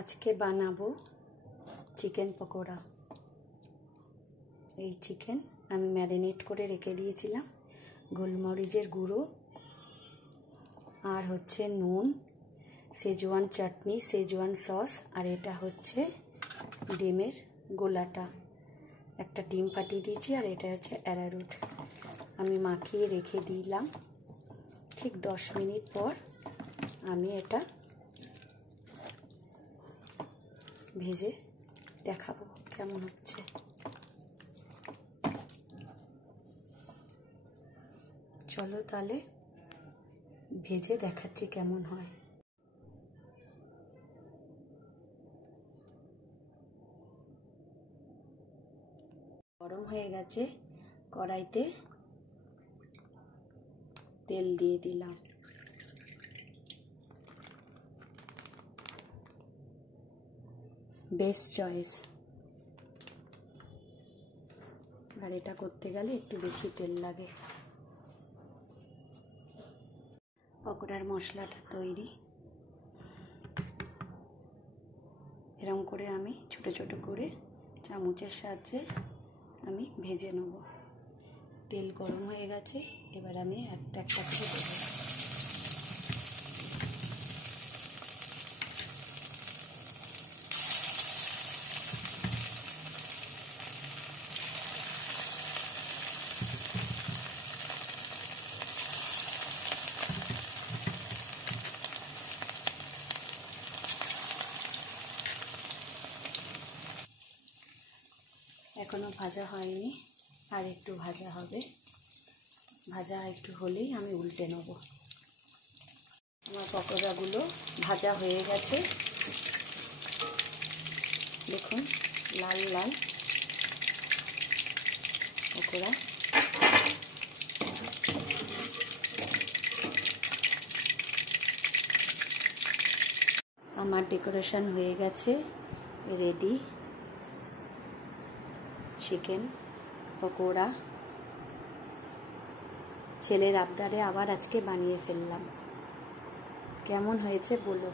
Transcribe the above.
আজকে বানাবো চিকেন পকোড়া। এই চিকেন আমি ম্যারিনেট করে রেখে দিয়েছিলাম, গোলমরিচের গুঁড়ো আর হচ্ছে নুন, সেজওয়ান চাটনি, সেজওয়ান সস, আর এটা হচ্ছে ডিমের গোলাটা। একটা ডিম ফাটিয়ে দিয়েছি, আর এটা হচ্ছে অ্যারারুট। আমি মাখিয়ে রেখে দিলাম। ঠিক 10 মিনিট পর আমি এটা ভেজে দেখাবো কেমন হচ্ছে। চলো তাহলে ভেজে দেখাচ্ছি কেমন হয়। গরম হয়ে গেছে, কড়াইতে তেল দিয়ে দিলাম। Best choice. আর এটা করতে গেলে একটু বেশি তেল লাগে। পকোড়ার মশলাটা তৈরি। এরকম করে আমি ছোট ছোট করে চামচের সাহায্যে আমি ভেজে নেব। তেল গরম হয়ে গেছে, এবার আমি একটা একটা করে দেবো। এখনো ভাজা হয়নি, আর একটু ভাজা হবে। ভাজা একটু হলেই আমি উল্টে নেব। আমার পকোড়াগুলো ভাজা হয়ে গেছে, দেখুন লাল লাল পকোড়া। আমার ডেকোরেশন হয়ে গেছে, রেডি চিকেন পকোড়া। ছেলের আবদারে আবার আজকে বানিয়ে ফেললাম। কেমন হয়েছে বলো।